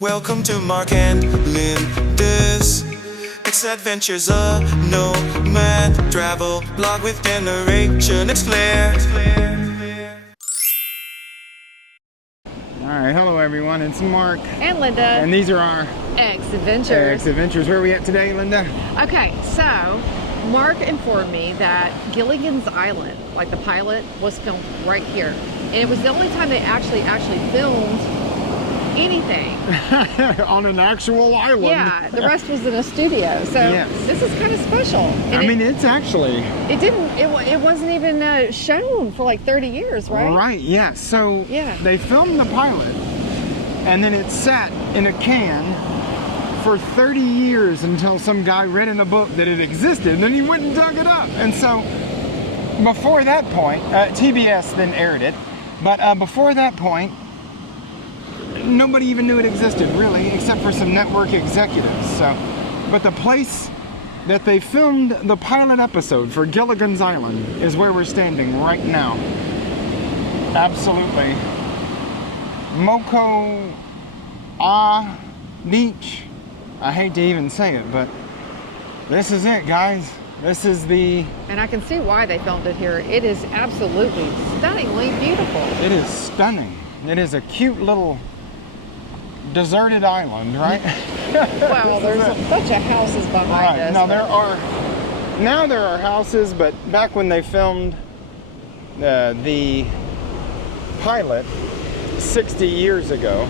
Welcome to Mark and Linda's Adventures, a nomad travel blog with generation. It's Claire. Alright, hello everyone, it's Mark. And Linda. And these are our X-Adventures. X-Adventures. Where are we at today, Linda? Okay, so Mark informed me that Gilligan's Island, like the pilot, was filmed right here. And it was the only time they actually filmed anything. On an actual island. Yeah, the rest was in a studio. So yes. This is kind of special. And I mean, it's actually... It wasn't even shown for like 30 years, right? Right, yeah. So they filmed the pilot, and then it sat in a can for 30 years until some guy read in a book that it existed, and then he went and dug it up. And so, before that point, TBS then aired it, but before that point, nobody even knew it existed, really, except for some network executives. So, but the place that they filmed the pilot episode for Gilligan's Island is where we're standing right now. Absolutely. Moloaʻa Beach. I hate to even say it, but this is it, guys. This is the... And I can see why they filmed it here. It is absolutely stunningly beautiful. It is stunning. It is a cute little deserted island, right? Wow, there's a bunch of houses behind us. Now there are houses, but back when they filmed the pilot 60 years ago,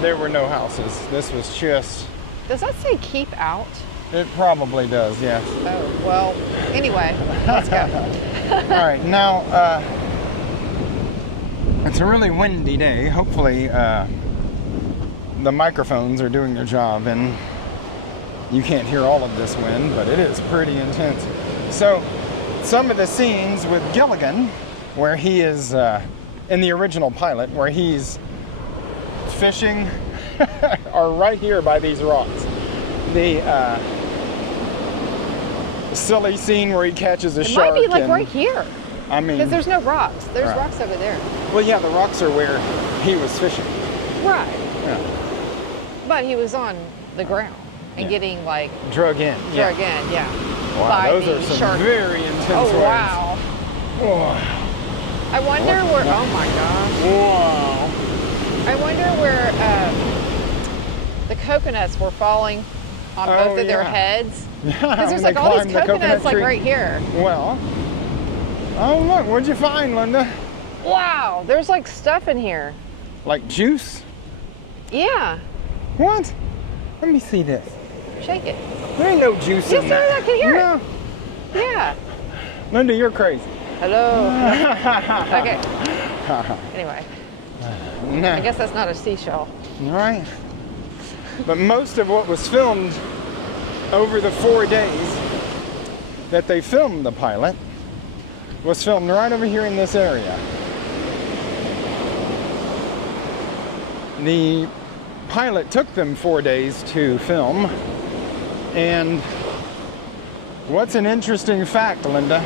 there were no houses. This was just... Does that say keep out? It probably does, yes. Oh, well, anyway, let's go. All right, now, it's a really windy day. Hopefully, the microphones are doing their job and you can't hear all of this wind, but it is pretty intense. So, some of the scenes with Gilligan, where he is, in the original pilot, where he's fishing, are right here by these rocks. The silly scene where he catches a shark. It might be like right here. I mean, because there's no rocks. There's rocks over there. Well, yeah, the rocks are where he was fishing. Right. Yeah. But he was on the ground and getting like drug in. Yeah. Wow, those are some very intense waves. Oh wow. Whoa. I wonder where. Oh my gosh. Wow. I wonder where the coconuts were falling on both of their heads. Because there's like all these coconuts like right here. Well. Oh look, what'd you find, Linda? Wow, there's like stuff in here. Like juice? Yeah. What? Let me see this. Shake it. There ain't no juice in there. Yes, I can hear it. Yeah. Linda, you're crazy. Hello. Okay. Anyway. I guess that's not a seashell. All right. But most of what was filmed over the 4 days that they filmed the pilot was filmed right over here in this area. The pilot took them 4 days to film, and what's an interesting fact, Linda?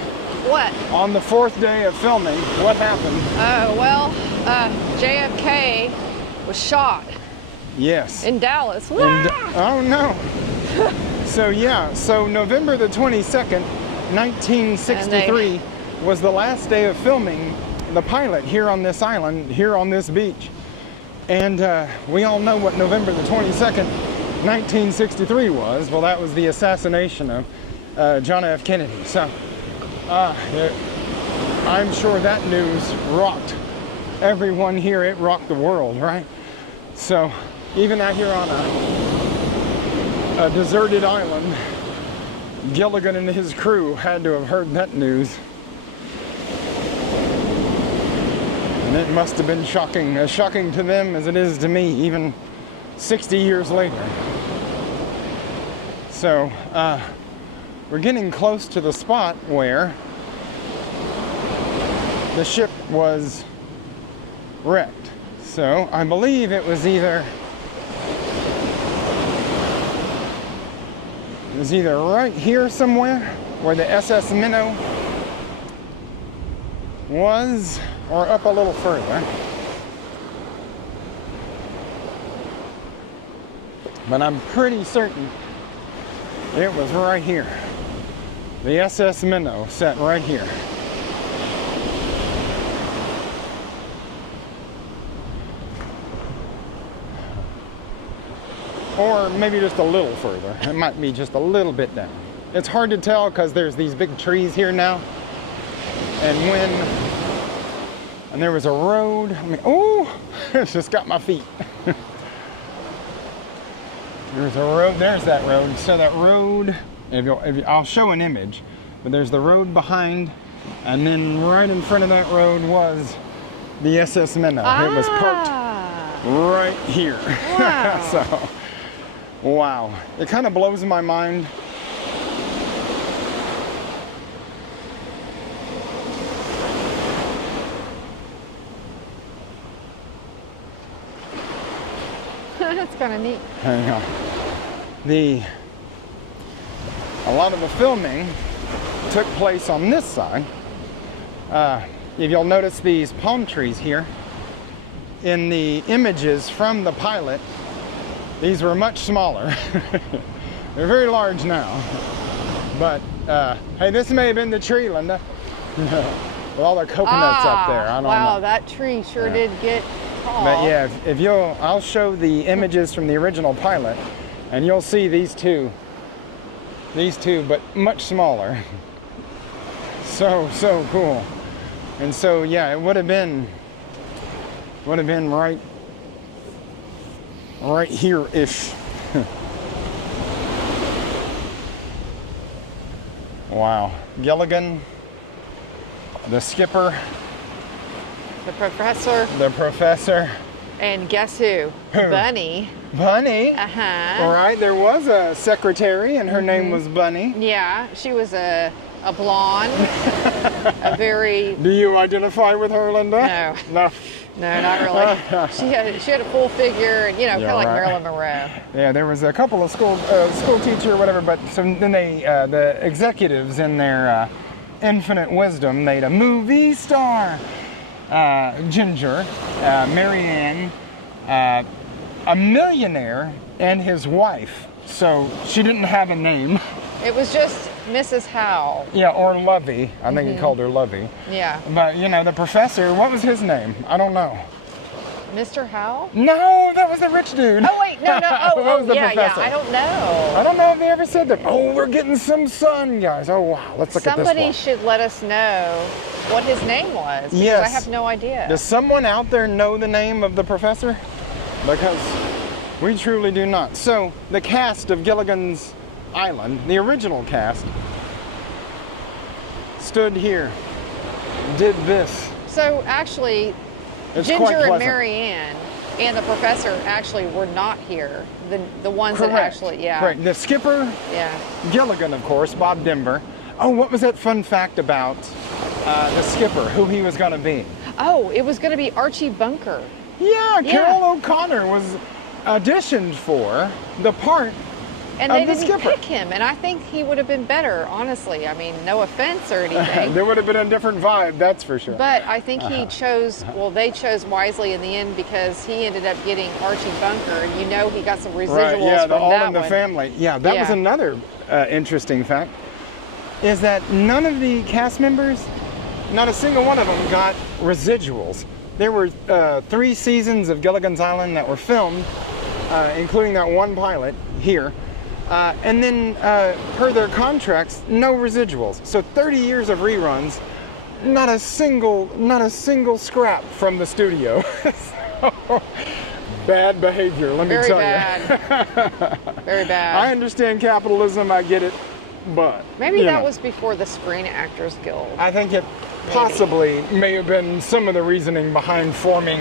What? On the 4th day of filming, what happened? JFK was shot. Yes. In Dallas. Oh no. So November the 22nd, 1963 was the last day of filming the pilot here on this island, here on this beach. And we all know what November the 22nd, 1963 was. Well, that was the assassination of John F. Kennedy. So I'm sure that news rocked everyone here. It rocked the world, right? So even out here on a deserted island, Gilligan and his crew had to have heard that news. And it must have been shocking, as shocking to them as it is to me, even 60 years later. So, we're getting close to the spot where the ship was wrecked. So, I believe it was either right here somewhere where the SS Minnow was, or up a little further. but I'm pretty certain it was right here. The SS Minnow set right here. Or maybe just a little further. It might be just a little bit down. It's hard to tell because there's these big trees here now. And there was a road. I mean, oh, it's just got my feet. There's a road, there's that road. So that road, I'll show an image, but there's the road behind, and then right in front of that road was the SS Minnow. It was parked right here. Wow. So, wow. It kind of blows my mind. That's kind of neat. Hang on. A lot of the filming took place on this side. If you'll notice these palm trees here, in the images from the pilot, these were much smaller. They're very large now. But, hey, this may have been the tree, Linda. With all the coconuts up there. I don't wow, know. that tree sure did get tall. But yeah, if you'll, I'll show the images from the original pilot, and you'll see these two, but much smaller. So cool. And so yeah, it would have been right here-ish. Wow. Gilligan, the skipper, The professor. And guess who? Bunny. Bunny. Uh-huh. All right, there was a secretary, and her name was Bunny. Yeah, she was a blonde, a very... Do you identify with her, Linda? No. No. No, not really. She had a full figure, and kind of like right. Marilyn Monroe. Yeah, there was a couple of school teacher or whatever, but so then the executives in their infinite wisdom made a movie star. Ginger, Marianne, a millionaire, and his wife. So she didn't have a name. It was just Mrs. Howe. Yeah, or Lovey. I think he called her Lovey. Yeah. But, the professor, what was his name? I don't know. Mr. Howe? No, that was the rich dude. Oh, wait, no. What was the professor? I don't know. I don't know if they ever said that. Oh, we're getting some sun, guys. Oh, wow. Let's look at this one. Somebody should let us know what his name was. Because Yes. I have no idea. Does someone out there know the name of the professor? Because we truly do not. So, the cast of Gilligan's Island, the original cast, stood here, did this. So, actually, It's Ginger quite and pleasant. Marianne and the professor actually were not here. The ones Correct. that actually, yeah. Correct. The skipper, Yeah. Gilligan, of course, Bob Denver. Oh, what was that fun fact about the skipper, who he was going to be? Oh, it was going to be Archie Bunker. Yeah, Yeah. Carol O'Connor was auditioned for the part And of they the didn't skipper. pick him, and I think he would have been better, honestly. I mean, no offense or anything. There would have been a different vibe, that's for sure. But I think he chose, they chose wisely in the end because he ended up getting Archie Bunker, and he got some residuals Right, yeah, from the All that in the one. Family. Yeah, that was Yeah. another interesting fact, is that none of the cast members, not a single one of them got residuals. There were 3 seasons of Gilligan's Island that were filmed, including that one pilot here. And then, per their contracts, no residuals. So 30 years of reruns, not a single scrap from the studio. So, bad behavior, let me Very tell bad. Very bad. I understand capitalism, I get it, but Maybe that was before the Screen Actors Guild. I think it possibly may have been some of the reasoning behind forming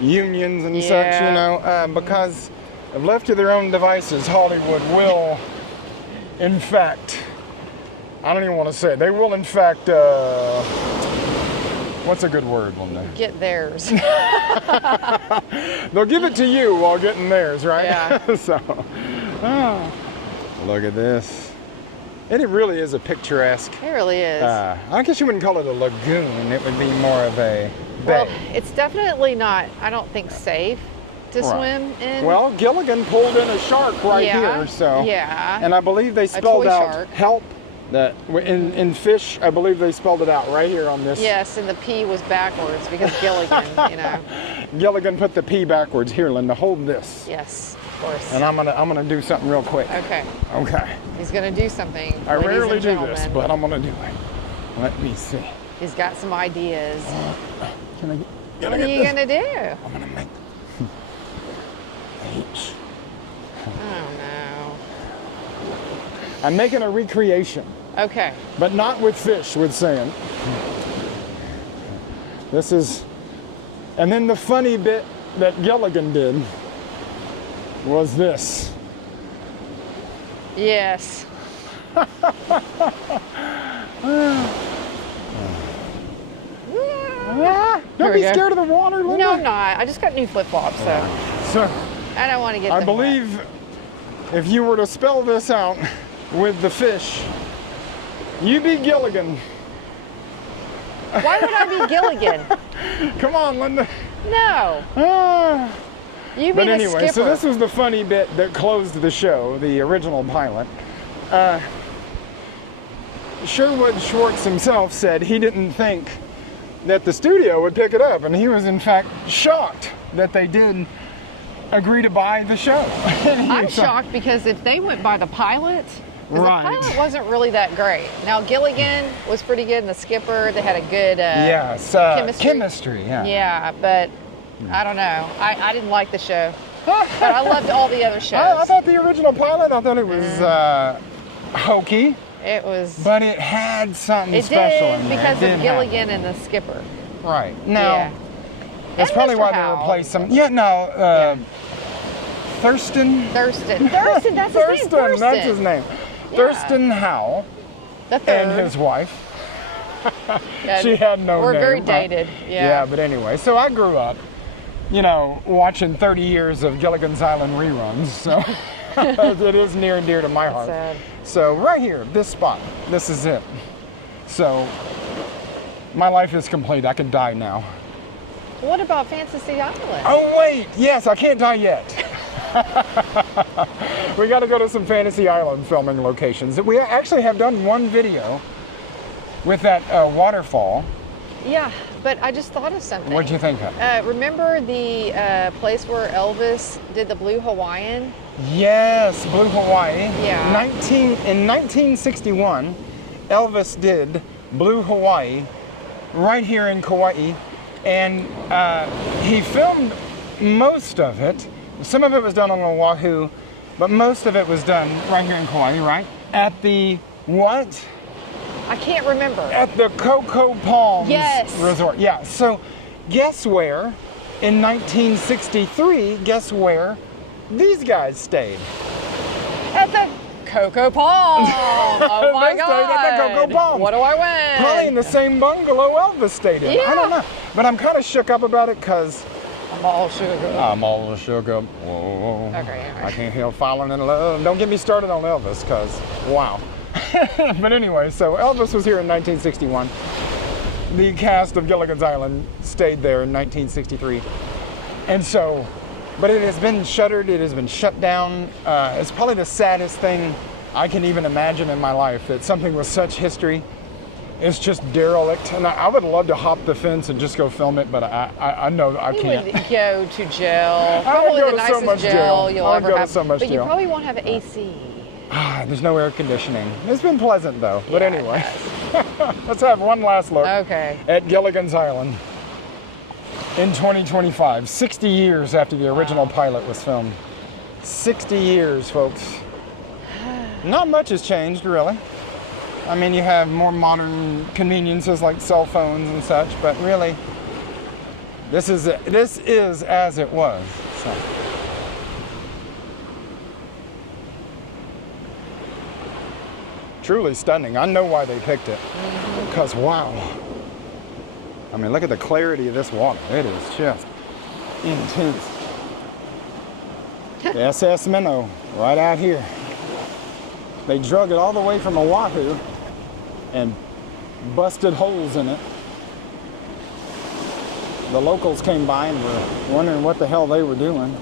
unions and such, because if left to their own devices, Hollywood will, in fact, I don't even want to say it, they will in fact, what's a good word, Linda? Get theirs. They'll give it to you while getting theirs, right? Yeah. So, look at this. And it really is a picturesque. It really is. I guess you wouldn't call it a lagoon. It would be more of a bay. Well, it's definitely not, I don't think, safe. to swim in. Well, Gilligan pulled in a shark right Yeah, here, so. yeah. And I believe they spelled toy out shark. help. That in fish, I believe they spelled it out right here on this. Yes, and the P was backwards because Gilligan, you know. Gilligan put the P backwards. Here, Linda, hold this. Yes, of course. And I'm gonna do something real quick. Okay. Okay. He's gonna do something. I ladies rarely and do gentlemen. this, but I'm gonna do it. Let me see. He's got some ideas. Can I get What are you this? gonna do? I'm gonna make H. Oh I'm making a recreation, no. Okay. but not with fish, with sand. This is, and then the funny bit that Gilligan did was this. Yes. Don't we be go. scared of the water, Linda. No, I'm not. I just got new flip flops, so So, I don't want to get I them wet. believe if you were to spell this out with the fish, you be Gilligan. Why would I be Gilligan? Come on, Linda. No. Ah. You be But the anyway, skipper. so this was the funny bit that closed the show, the original pilot. Sherwood Schwartz himself said he didn't think that the studio would pick it up, and he was in fact shocked that they did agree to buy the show. I'm shocked because if they went by the pilot, 'cause Right. the pilot wasn't really that great. Now Gilligan was pretty good, and the skipper, they had a good Yes, chemistry, yeah. Yeah, but I don't know. I didn't like the show, but I loved all the other shows. I thought the original pilot, I thought it was hokey, It was. but it had something It special did in there. because It of did Gilligan and the skipper. have- Right. Now, Yeah. that's And probably Mr. why Howell. they replaced some. Yeah, no, Thurston. Thurston, that's his name. Thurston, that's his name. Yeah. Thurston Howell The third. and his wife. Yeah, She had no We're name. very right? dated. Yeah. Yeah, but anyway, so I grew up, watching 30 years of Gilligan's Island reruns, so it is near and dear to my heart. sad. So right here, this spot, this is it. So my life is complete. I can die now. What about Fantasy Island? Oh wait, yes, I can't die yet. We got to go to some Fantasy Island filming locations. We actually have done one video with that waterfall. Yeah, but I just thought of something. What'd you think of? Remember the place where Elvis did the Blue Hawaiian? Yes, Blue Hawaii. Yeah. In 1961, Elvis did Blue Hawaii right here in Kauai, and he filmed most of it. Some of it was done on Oahu, but most of it was done right here in Kauai, right? At the what? I can't remember. At the Coco Palms Yes. Resort. Yeah, so guess where in 1963, guess where these guys stayed? At the Coco Palm. Oh my They God. stayed at the Coco Palms. What do I win? Probably in the same bungalow Elvis stayed in. I Yeah. don't know. But I'm kind of shook up about it because I'm all sugar. I'm all shook up. Whoa. Okay, all right. I can't help falling in love. Don't get me started on Elvis because, wow. But anyway, so Elvis was here in 1961. The cast of Gilligan's Island stayed there in 1963. And so, but it has been shuttered, it has been shut down. It's probably the saddest thing I can even imagine in my life, that something with such history is just derelict. And I would love to hop the fence and just go film it, but I know I You can't. would go to jail. I would Probably go the to so nicest much jail jail. you'll I would ever go to have. so much but you jail. probably won't have AC. There's no air conditioning. It's been pleasant though. But Yeah, it anyway, let's have one last look Okay. at Gilligan's Island in 2025, 60 years after the original pilot was filmed. 60 years, folks. Not much has changed, really. I mean, you have more modern conveniences like cell phones and such, but really, this is as it was. So. Truly stunning. I know why they picked it. Because, wow. I mean, look at the clarity of this water. It is just intense. The SS Minnow, right out here. They drug it all the way from Oahu and busted holes in it. the locals came by and were wondering what the hell they were doing.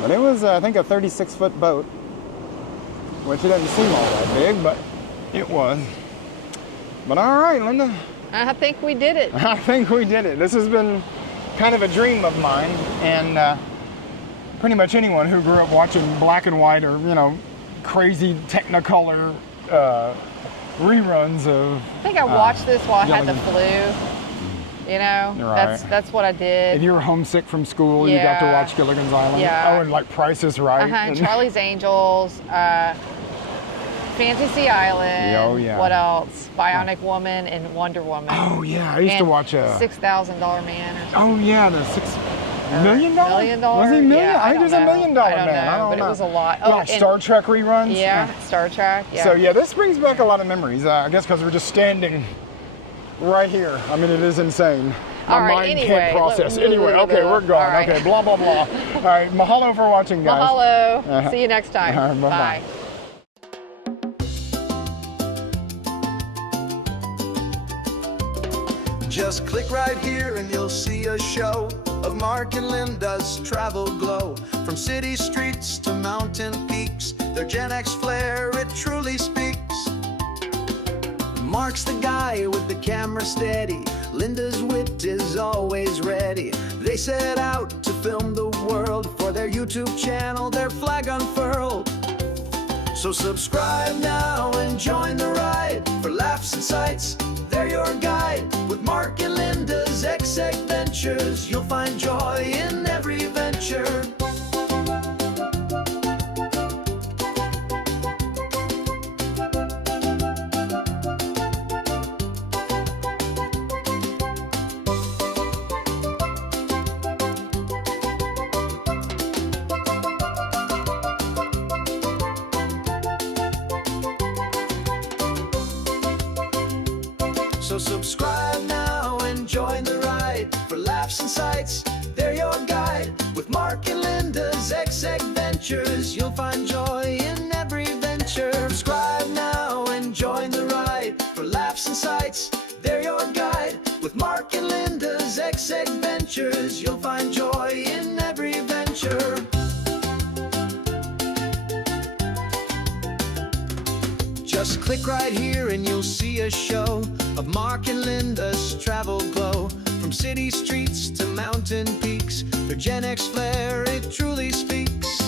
But it was, I think, a 36-foot boat, which it doesn't seem all that big, but it was. But all right, Linda. I think we did it. I think we did it. This has been kind of a dream of mine, and pretty much anyone who grew up watching black and white or, you know, crazy Technicolor reruns of. I think I watched this while I had the Gilligan. flu. You know, Right. that's what I did. If you were homesick from school, you got to Yeah. watch Gilligan's Island. Yeah. Oh, and like Price is Right. And Charlie's Angels, Fantasy Island. Oh, yeah. What else? Bionic Woman and Wonder Woman. Oh yeah, I used to And watch $6,000 Man or something. Oh yeah, the $6 million. $1 million? Was he million? Yeah, I think it was $1 million I don't man. know, I don't but know. it was a lot. Oh, and- Star Trek reruns. Yeah, Star Trek. Yeah. So yeah, this brings back a lot of memories. I guess because we're just standing right here. I mean, it is insane. My All right, mind anyway, can't process. Anyway, okay, we're gone. All right. Okay, blah blah blah. All right, mahalo for watching, guys. Mahalo. See you next time. All right, bye-bye. Bye. Just click right here and you'll see a show of Mark and Linda's travel glow. From city streets to mountain peaks, their Gen X flair, it truly speaks. Mark's the guy with the camera steady, Linda's wit is always ready. They set out to film the world for their YouTube channel, their flag unfurled. So subscribe now and join the ride. For laughs and sights, they're your guide. With Mark and Linda's X Adventures, you'll find joy in every venture. So subscribe now and join the ride. For laughs and sights, they're your guide. With Mark and Linda's X Adventures, you'll find joy in every venture. Subscribe now and join the ride. For laughs and sights, they're your guide. With Mark and Linda's X Adventures, you'll find joy in every venture. Just click right here and you'll see a show of Mark and Linda's travel glow. From city streets to mountain peaks, their Gen X flair, it truly speaks.